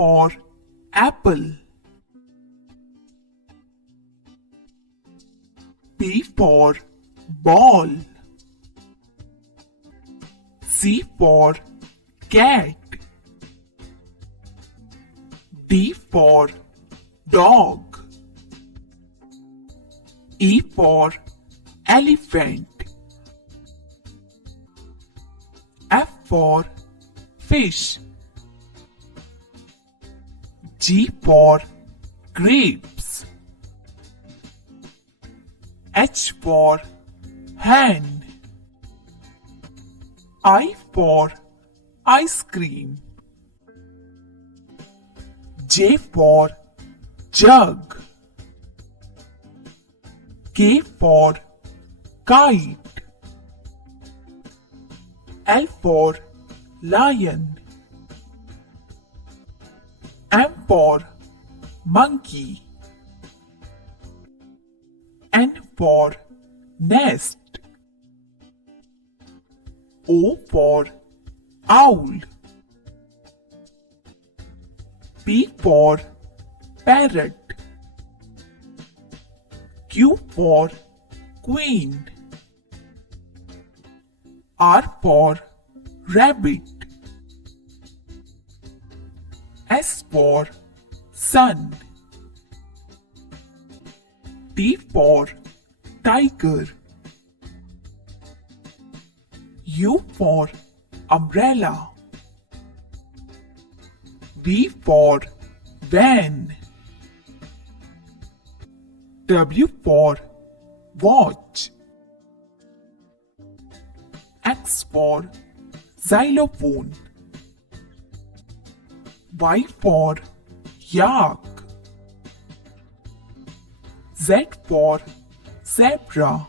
for apple. B for ball. C for cat. D for dog. E for elephant. F for fish. G for grapes. H for hen. I for ice cream. J for jug. K for kite. L for lion. M for monkey. N for nest. O for owl. P for parrot. Q for queen. R for rabbit. S for sun. T for tiger. U for umbrella. V for van. W for watch. X for xylophone. Y for yak. Z for zebra.